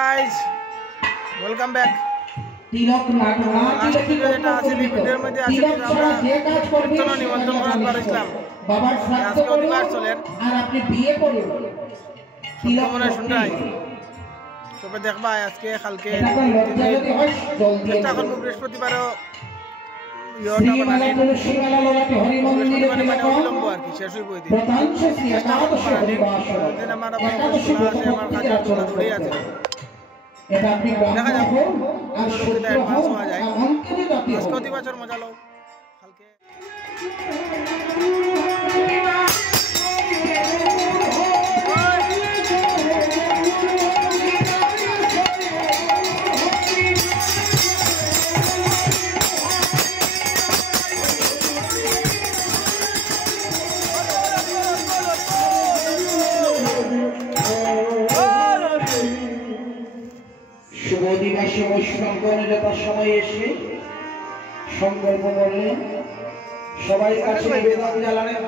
guys welcome back তিলক লাগা যেটা আছে এই ভিডিওর মধ্যে আছে আমরা কীর্তন নিমন্ত্রণ করার পর ইসলাম বাবার শ্রাদ্ধ করুন আর আপনি বিয়ে করুন তিলক মনে শুনরাই সবে দেখবা আজকে কালকে চেষ্টা করব বৃহস্পতিবারও ইয়োটা বানানি শিমালা ললাটে হরি মন্দিরে বিলম্ব আর কি শেষ হইব দিন প্রধান শ্রী একাদশ দিন আমার আমার কাজে চলা ধরে আছে এটা আপনি দেখা যাবে আর সূর্য অ্যাডভান্স হওয়া যায় আজকে বছর মজা লও কালকে শুভ দিবসে বৈষ্ণবগণ যথা সময় এসে সংকল্প করলেন সবাই কাছে নিবেদন জ্বালালেন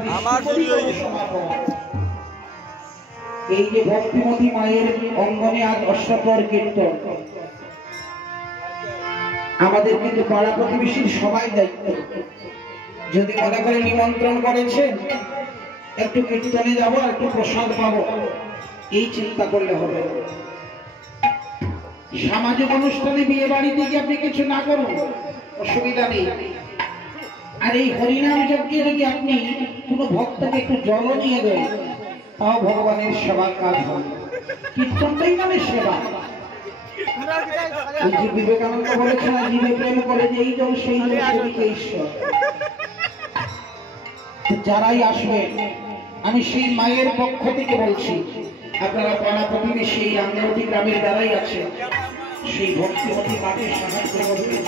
এই যে ভক্তিমতী মায়ের অঙ্গনে আজ অষ্টপ্রহর কীর্তন আমাদের কিন্তু পাড়া প্রতিবেশীর সবাই দায়িত্ব যদি মনে করে নিমন্ত্রণ করেছেন একটু কীর্তনে যাবো একটু প্রসাদ পাবো এই চিন্তা করলে হবে সামাজিক অনুষ্ঠানে বিয়ে বাড়িতে গিয়ে আপনি কিছু না করুন অসুবিধা নেই আর এই হরিনাম যজ্ঞে যদি আপনি কোনো ভক্তকে একটু জল নিয়ে দেন তাও ভগবানের সেবার কাজ হয় কীর্তনটাই মানে সেবা এই যে বিবেকানন্দ বলেছেন জীবে প্রেম করে যে এই জল সেই জল সেবিকে ঈশ্বর যারাই আসবে আমি সেই মায়ের পক্ষ থেকে বলছি আপনারা পাড়া প্রতিবেশী এই আঙ্গনওয়াড়ি গ্রামের দ্বারাই আছে সেই ভক্তিমতী মাকে সাহায্য করবেন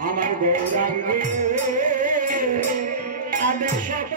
আমার গৌরাঙ্গে আদেশ